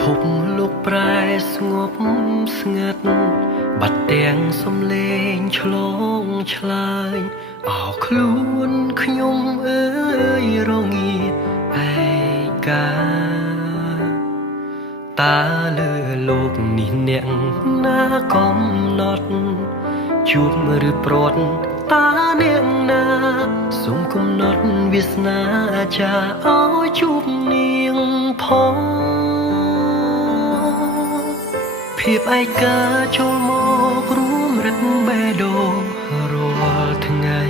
ភពលោកប្រែស្ងប់ស្ងាត់បាត់ទាំងសំឡេងឆ្លងឆ្លើយអោខ្លួនខ្ញុំអើយរងាឯកាតាលើលោកនេះអ្នកណាកំណត់ជួបឬប្រត់តាអ្នកណាសូមកំណត់វាសនាចាឲ្យជួបនាងផងភាពឯកាចូលមករួមរិតបេះដូងរាល់ថ្ងៃ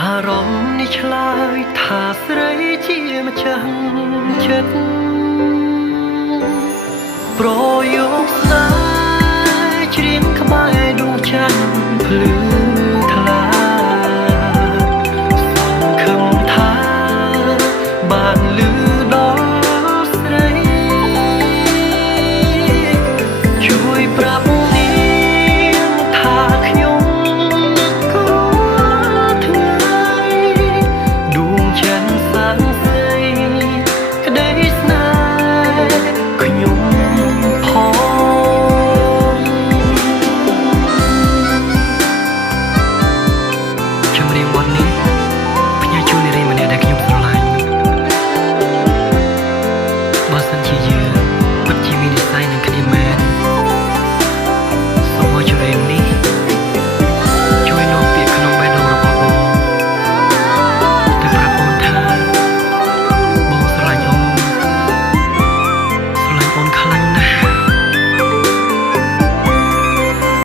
អារម្មណ៍នេះឆ្លើយថាស្រីជាម្ចាស់ចិត្តប្រយោគស្នេហ៍ច្រៀងក្បែរដួងច័ន្ទ